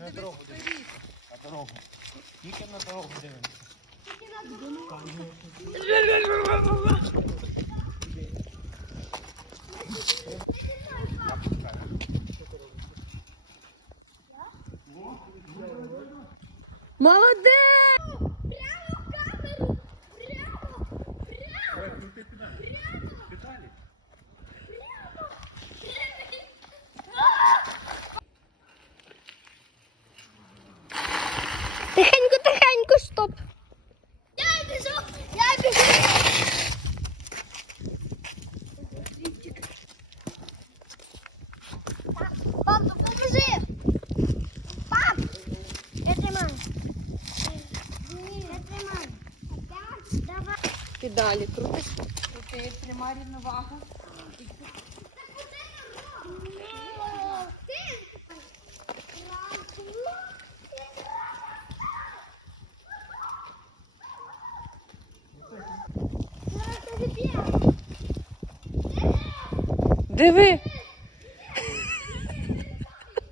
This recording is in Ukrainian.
на дорогу дивись. На дорогу. Тільки на дорогу дивимося. Молодець! Давай. далі. крутиш. Крути, тримай рівновагу. Диви.